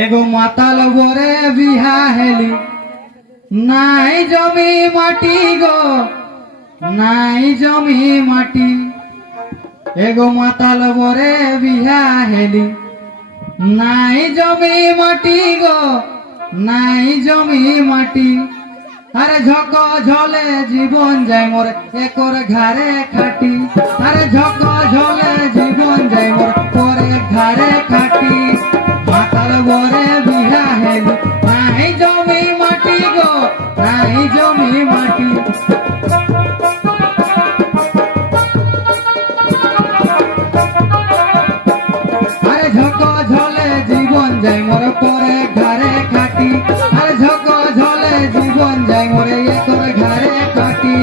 एगो माताल बोरे बिहा हेली नाई जमी माटी गो नाई जमी माटी। एगो माताल बोरे बिहा हेली नाई जमी माटी गो नाई जमी माटी। अरे झक झले जीवन जाय मोर एकर घारे खाटी। अरे झक झले जीवन जाय मोर करे घारे खाटी। माताल बोरे बिहा हेली नाई जमी माटी गो नाई जमी माटी। अरे झक झले जीवन जाय मोर करे घारे खाटी। अरे झक झले जीवन जाय मोरे एकर घारे खाटी।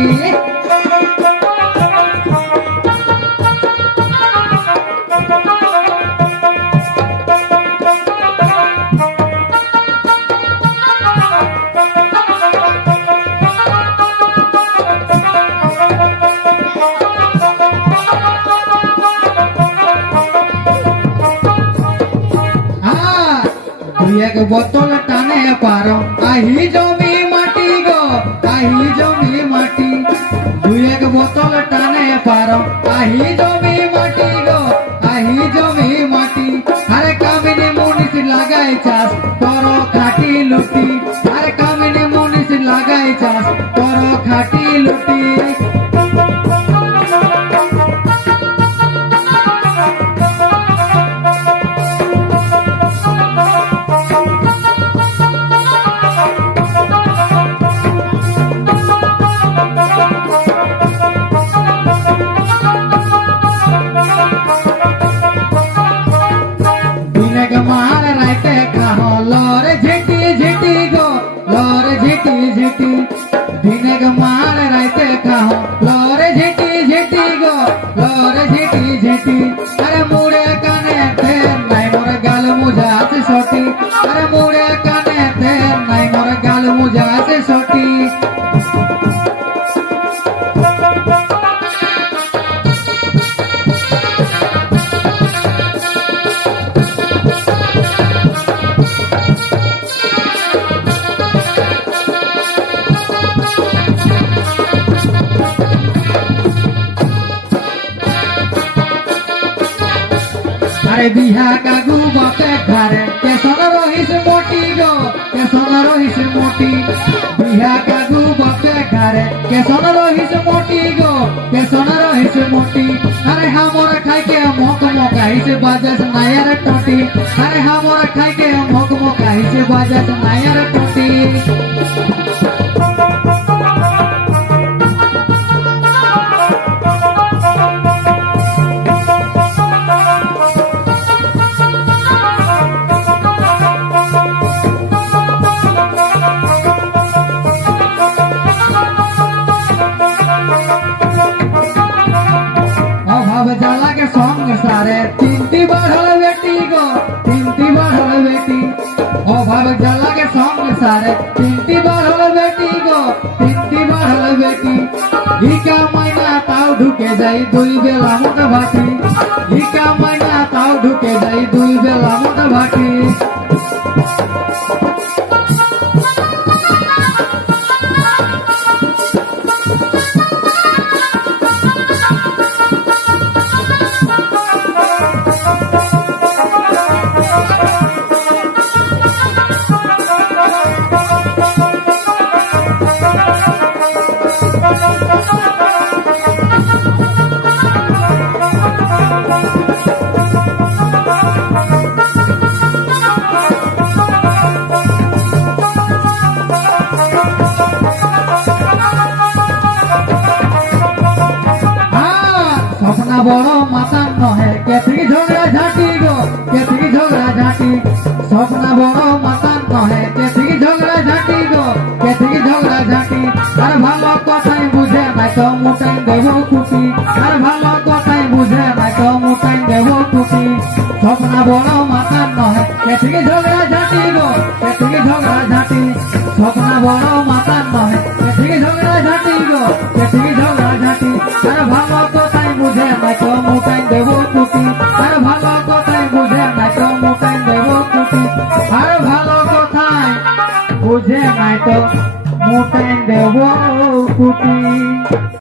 एक बोतल टाने पारो आही जमी माटी गो आही जमी माटी। दुई एक बोतल टाने पारो आही जमी माटी गो आही जमी माटी। अरे कामिनी मुनिस लागाई चास तोरो खाटी लुटी। अरे कामिनी मुनिस लागाई चास तोरो खाटी लुटी। मार राइते खाओ लोर झिटी झिटी गो लोर झिटी झिटी। दिनेग मार राइते खाओ लोर झिटी झिटी गो लोर झिटी झिटी। अरे मुड़े काने फेर नाई मोर गाल मुजा से सोटी। अरे मुड़े काने फेर नाई मोर गाल मुजा से सोटी। अरे बिहा का गुबके घरे केसन रहिस मोटी गो केसन रहिस मोटी। बिहा का गुबके घरे केसन रहिस मोटी गो केसन रहिस मोटी। अरे हमर खाई के मोक मोकाई से बाजस नायर टोटी। अरे हमर खाई के मोक मोकाई से बाजस नायर टोटी। जाला के संग सारे तीनटी बढ़ल बेटी गो तीनटी बढ़ल बेटी। ओ भाव जाला के संग सारे तीनटी बढ़ल बेटी गो तीनटी बढ़ल बेटी। इका महीना ताव ढुके जाई दुई बेला मुठ भाटी। इका महीना ताव ढुके जाई दुई बेला मुठ भाटी। सपना बड़ो मातान नहे केथी झगड़ा झाटी गो केथी झगड़ा झाटी। सपना बड़ो मातान नहे केथी झगड़ा झाटी गो केथी झगड़ा झाटी। अरे भालो कथाई बुझे नाई तो मुटाई देबो कुटी। अरे भालो कथाई बुझे नाई तो मुटाई देबो कुटी। सपना बड़ो मातान नहे केथी झगड़ा झाटी गो केथी झगड़ा झाटी। सपना बड़ो मातान नहे केथी झगड़ा झाटी गो केथी झगड़ा झाटी। अरे भालो कथाई बुझे नाई तो मुटाई देबो कुटी। अरे भालो कथाई बुझे नाई तो मुटाई देबो कुटी। আর ভালো কথায় বুঝে নাই তো মোটাই দেব কুটি।